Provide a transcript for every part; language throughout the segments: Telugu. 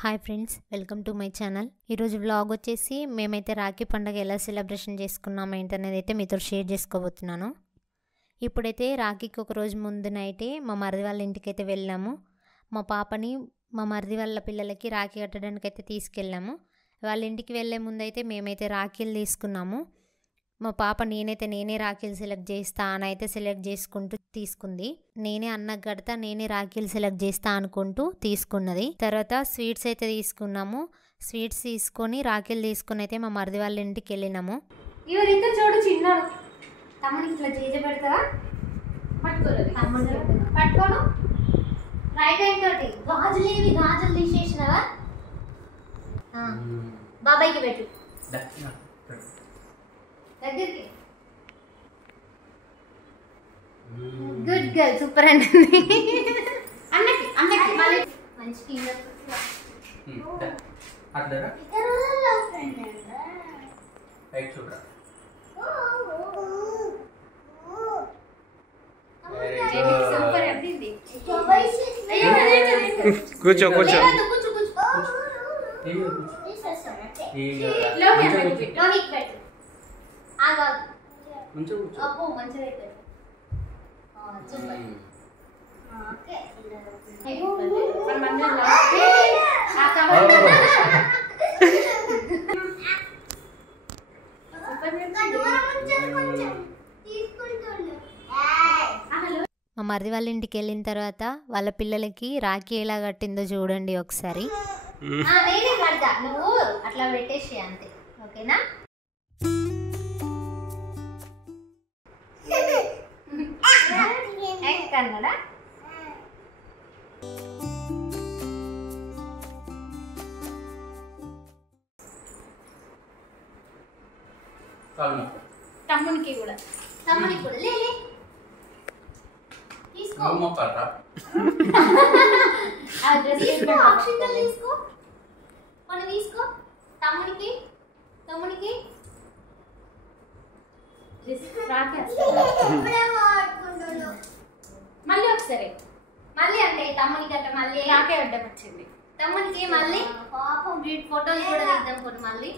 Hi friends, welcome to my channel. ఈరోజు వ్లాగ్ వచ్చేసి మేమైతే రాఖీ పండుగ ఎలా సెలబ్రేషన్ చేసుకున్నాము ఏంటనేది అయితే మీతో షేర్ చేసుకోబోతున్నాను. ఇప్పుడైతే రాఖీకి ఒక రోజు ముందు నైటే మా మరిది వాళ్ళ ఇంటికి అయితే వెళ్ళాము. మా పాపని మా మరిది వాళ్ళ పిల్లలకి రాఖీ కట్టడానికి అయితే తీసుకెళ్ళాము. వాళ్ళ ఇంటికి వెళ్ళే ముందు అయితే మేమైతే రాఖీలు తీసుకున్నాము. మా పాప నేనే రాఖీలు సెలెక్ట్ చేస్తా అని అయితే సెలెక్ట్ చేసుకుంటూ తీసుకుంది. నేనే అన్నకు కడతా, నేనే రాఖీలు సెలెక్ట్ చేస్తా అనుకుంటూ తీసుకున్నది. తర్వాత స్వీట్స్ అయితే తీసుకున్నాము. స్వీట్స్ తీసుకొని రాఖీలు తీసుకుని అయితే మా మరిది వాళ్ళ ఇంటికి వెళ్ళినాము. ఇవరిద్దరు చూడు చిన్నాడు తమ్ముడికి ఇట్లా చేజ పెడతావా? పట్టుకోలేదు తమ్ముడు పట్టుకోను రైట్ హ్యాండ్ తోటి గాజులు తీసేసినవా? బాబాయ్కి పెట్టు దగ్గరికి. గుడ్ గర్ల్, సూపర్ అండి. అన్నకి మంచి కూర్చో కూర్చో మా మరిది వాళ్ళ ఇంటికి వెళ్ళిన తర్వాత వాళ్ళ పిల్లలకి రాఖీ ఎలా కట్టిందో చూడండి ఒకసారి. నేనే కడతా, నువ్వు అట్లా పెట్టేసి అంతే, ఓకేనా? కన్నడా తమ్మునికి కూడా లే తీసుకో తీసుకో మనం తీసుకో తమ్మునికి మళ్ళీ ఒకసారి మళ్ళీ అంటే తమ్మునికి అంటే మళ్ళీ రాకే అడ్డం వచ్చింది తమ్మునికి మళ్ళీ పాపం వీటి ఫోటోలు కూడా తీద్దాం కొన్ని మళ్ళీ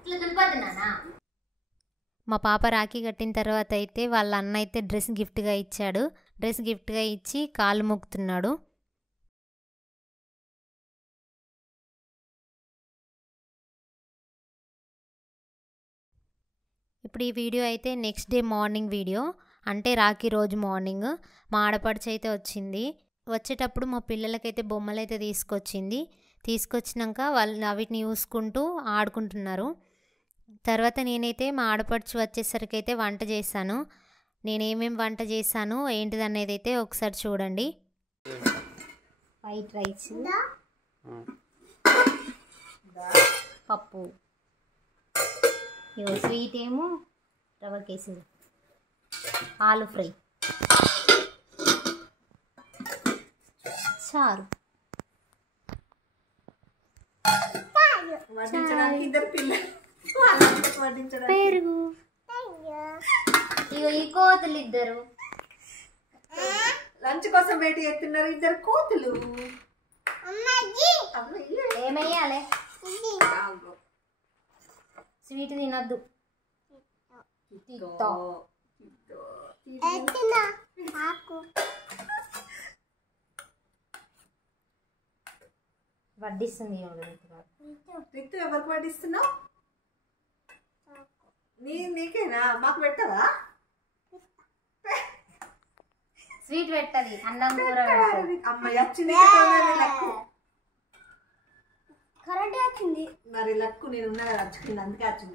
ఇట్లా దులిపద్దు నాన్న. మా పాప రాఖీ కట్టిన తర్వాత అయితే వాళ్ళ అన్న అయితే డ్రెస్ గిఫ్ట్గా ఇచ్చాడు. డ్రెస్ గిఫ్ట్గా ఇచ్చి కాళ్ళు మొక్కుతున్నాడు. ఇప్పుడు ఈ వీడియో అయితే నెక్స్ట్ డే మార్నింగ్ వీడియో, అంటే రాఖీ రోజు మార్నింగ్. మా ఆడపడుచు అయితే వచ్చింది. వచ్చేటప్పుడు మా పిల్లలకైతే బొమ్మలు అయితే తీసుకొచ్చినాక వాళ్ళు వీటిని చూసుకుంటూ ఆడుకుంటున్నారు. తర్వాత నేనైతే మా ఆడపడుచు వచ్చేసరికి అయితే వంట చేశాను. నేనేమేమి వంట చేశాను ఏంటిది అనేది అయితే ఒకసారి చూడండి. వైట్ రైస్, పప్పు, ఇగో స్వీట్ ఏమో రవ్వ కేసరి, ఆలు ఫ్రై, చారు, పెరుగు, ఇగో ఈ కోతులు ఇద్దరు లంచ్ కోసం బయట ఎత్తున్నారు ఇద్దరు కోతులు. ఏమయ్యాలే స్వీట్ తినద్దు, వడ్డిస్తుంది. రితు ఎవరికి వడ్డిస్తున్నావు? నీకేనా? మాకు పెట్టవా? స్వీట్ పెట్టది, అన్నం కూర అమ్మాయి వచ్చింది, కరెంట్ వచ్చింది. మరి లక్కు నేను ఉన్నా వచ్చింది, అందుకే వచ్చింది.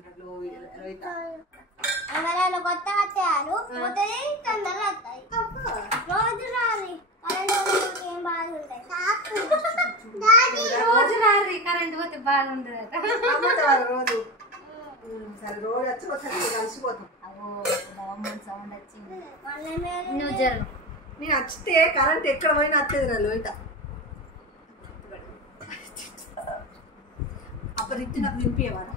ఎవరైనా కొత్త వచ్చారు తొందరగా వస్తాయి, రోజు రాలి ఏం బాగుంటాయి, రోజు రాలి కరెంట్ పోతే బాగుంటుంది రోజు. సరే రోజు వచ్చి ఒకసారి కలిసిపోతాం. సౌండ్ వచ్చింది. నువ్వు జరు, నేను వచ్చితే కరెంట్ ఎక్కడ పోయినా వచ్చేది రా లోయట. అప్పుడు రితు నాకు నింపేవారా?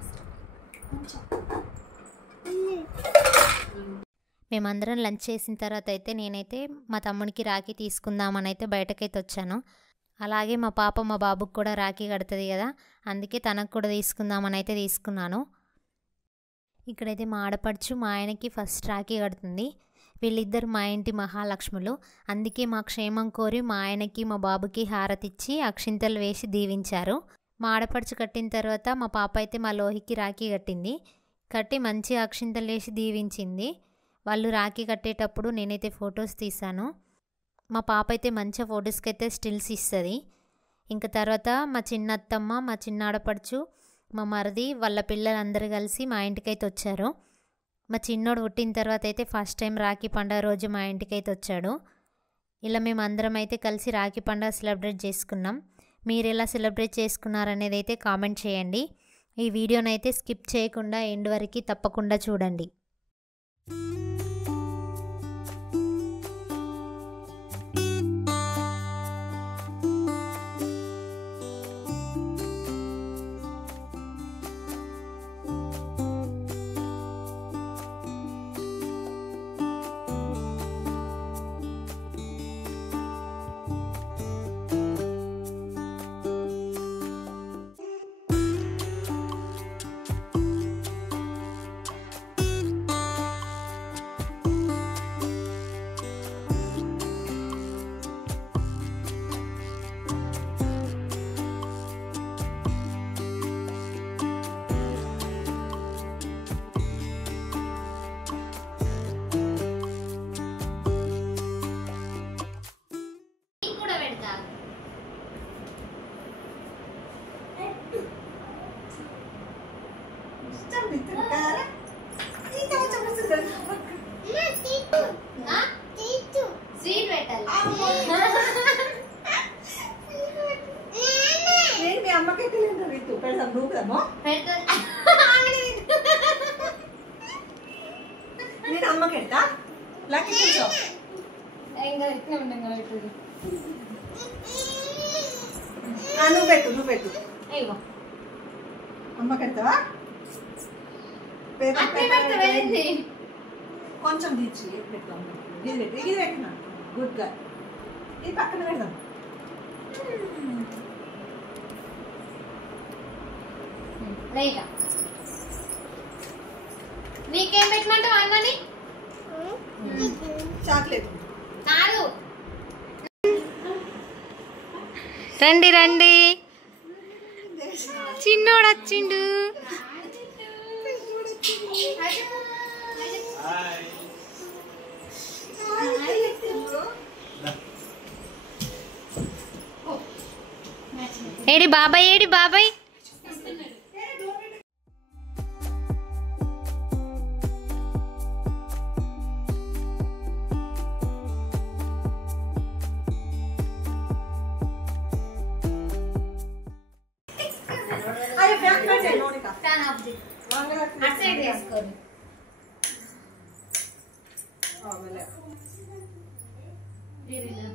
మేమందరం లంచ్ చేసిన తర్వాత అయితే నేనైతే మా తమ్మునికి రాఖీ తీసుకుందామని అయితే బయటకైతే వచ్చాను. అలాగే మా పాప మా బాబుకి కూడా రాఖీ కడుతుంది కదా, అందుకే తనకు కూడా తీసుకుందామని అయితే తీసుకున్నాను. ఇక్కడైతే మా ఆడపడుచు మా ఆయనకి ఫస్ట్ రాఖీ కడుతుంది. వీళ్ళిద్దరు మా ఇంటి మహాలక్ష్ములు, అందుకే మా క్షేమం కోరి మా ఆయనకి మా బాబుకి హారతిచ్చి అక్షింతలు వేసి దీవించారు. మా ఆడపడుచు కట్టిన తర్వాత మా పాప అయితే మా లోహికి రాఖీ కట్టింది. కట్టి మంచిగా అక్షింతలు వేసి దీవించింది. వాళ్ళు రాఖీ కట్టేటప్పుడు నేనైతే ఫొటోస్ తీసాను. మా పాప అయితే మంచిగా ఫొటోస్కి అయితే స్టిల్స్ ఇస్తుంది. ఇంకా తర్వాత మా చిన్న అత్తమ్మ, మా చిన్న ఆడపడుచు, మా మరిది వాళ్ళ పిల్లలందరూ కలిసి మా ఇంటికైతే వచ్చారు. మా చిన్నోడు పుట్టిన తర్వాత అయితే ఫస్ట్ టైం రాఖీ పండుగ రోజు మా ఇంటికైతే వచ్చాడు. ఇలా మేము అందరం అయితే కలిసి రాఖీ పండుగ సెలబ్రేట్ చేసుకున్నాం. మీరు ఎలా సెలబ్రేట్ చేసుకున్నారనేది అయితే కామెంట్ చేయండి. ఈ వీడియోనైతే స్కిప్ చేయకుండా ఎండ్ వరకు తప్పకుండా చూడండి. స్వీట్ పెట్టాలి. నేను మీ అమ్మకైతే పెడదాం నువ్వు నేను అమ్మకెడతా లక్కీ కొంచెం నువ్వు పెట్టు అమ్మ కడతావా? కొంచెం తీర్చి పెడతాం. ఇది పెట్టినా గుడ్గా ఇది పక్కన పెడదాం. నీకేం పెట్టమంటావు అన్నని? చాక్లెట్ కాదు. రండి రండి, చిన్నోడు వచ్చిండు. ఏడి బాబాయ్, ఏడి బాబాయ్.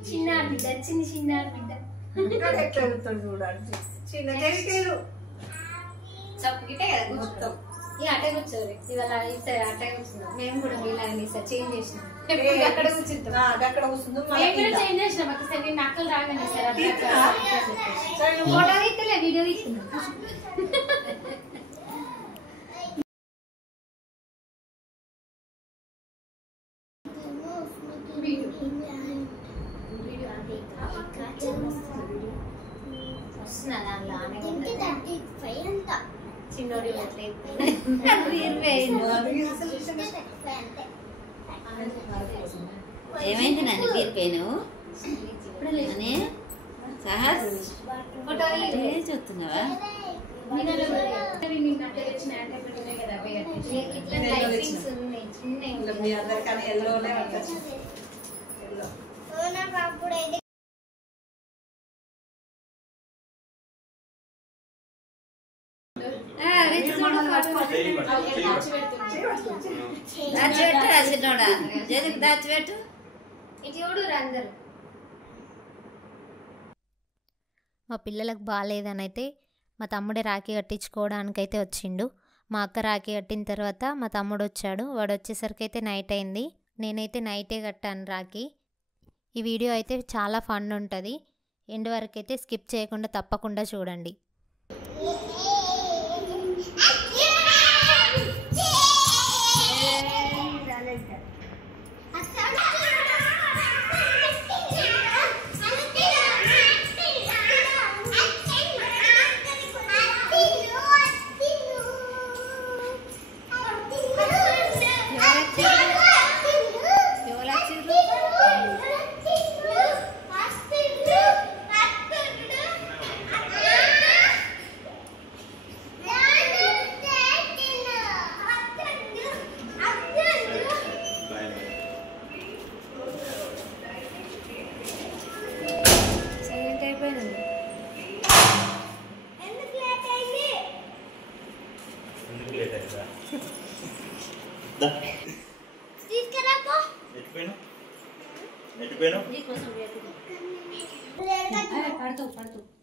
చిన్న బిడ్డ చిన్న బిడ్డ చూడండి చిన్న చెవికేలు గిట్టే కదా కూర్చుంటాం. ఇక అట్టే కూర్చోరు. ఇవాళ ఈసారి అట్టే కూర్చున్నాం. మేము కూడా మీలాగా ఈసారి చేంజ్ చేసినాం. అక్కడ కూర్చుంటాం. అక్కడ కూర్చుంది మేము కూడా చేంజ్ చేసినాం. ఒకసారి నేను అక్కలు రాగానే సార్ ఫోటో తీస్తలే, వీడియో తీస్తున్నాం. చిన్నోడి ఏమైంది నన్ను తీరిపోయాను సహస్ చూస్తున్నావా? దాచిపెట్టు. మా పిల్లలకు బాగాలేదని అయితే మా తమ్ముడే రాఖీ కట్టించుకోవడానికైతే వచ్చిండు. మా అక్క రాఖీ కట్టిన తర్వాత మా తమ్ముడు వచ్చాడు. వాడు వచ్చేసరికి అయితే నైట్ అయింది. నేనైతే నైటే కట్టాను రాఖీ. ఈ వీడియో అయితే చాలా ఫన్ ఉంటుంది. ఎండ్ వరకు అయితే స్కిప్ చేయకుండా తప్పకుండా చూడండి.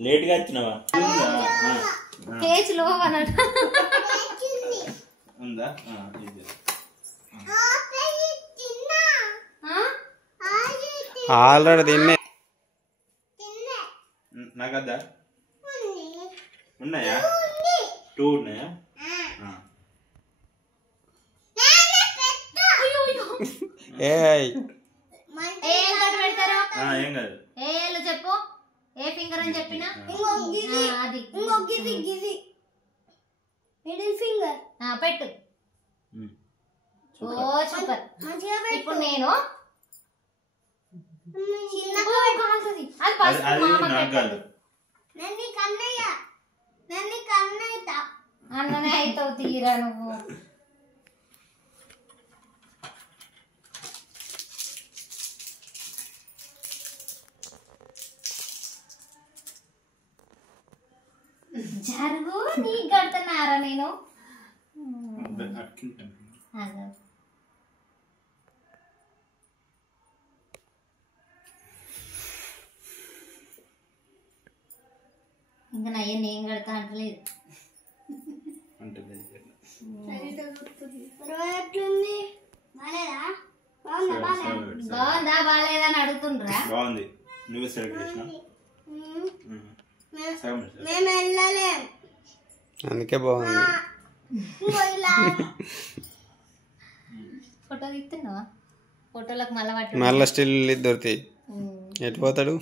లేట్గా వచ్చినావా? కేజీలో అన్నట్టు ఉందా? ఆల్రెడీ తిన్నే. నాకద్దా? ఉన్నాయా? 2 ఉన్నాయా? ఏం కాదు. ఏళ్ళు చెప్పు, ఏ ఫింగర్ అని చెప్పినా అది మిడిల్ ఫింగర్ పెట్టు. ఓ సూపర్. ఇప్పుడు నేను అది ఫస్ట్ అన్ననే అవుతావు తీరా నువ్వు. జరుగు, నీకు కడుతున్నారా నేను? ఇంకా నయ్య నేను కడతా అంటలేదు. బాగుందా బాగాలేదా అని అడుగుతుండ్రా? బాగుంది. నువ్వు సెలెక్ట్ చేసినా మేము వెళ్ళలేం, అందుకే బాగుంది. ఫోటో తీస్తున్నావా? ఫోటోలకు మళ్ళా మళ్ళీ స్టిల్ దొరుకుతాయి. ఎటు పోతాడు?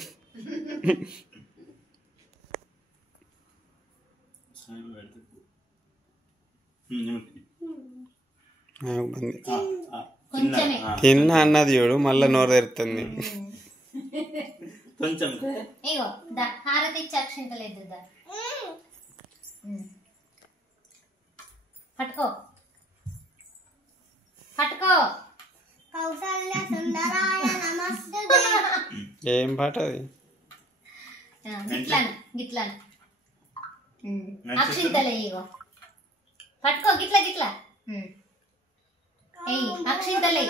తిన్నా అన్నది చూడు, మళ్ళీ నోరు తెరుతుంది. కొంచెం ఇగో హారతి ఇచ్చి అక్షింతలేదు. పట్టుకో పట్టుకో. ఏం పాట అది? గిట్లని గిట్లని అక్షింతలే. ఇగో పట్టుకో, గిట్ల గిట్ల అక్షింతలే.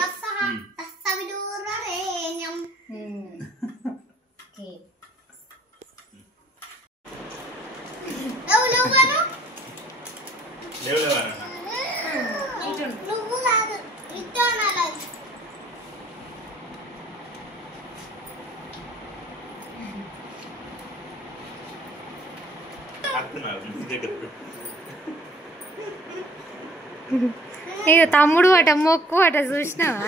ఇక తమ్ముడు అట మొక్కు అట చూసినావా?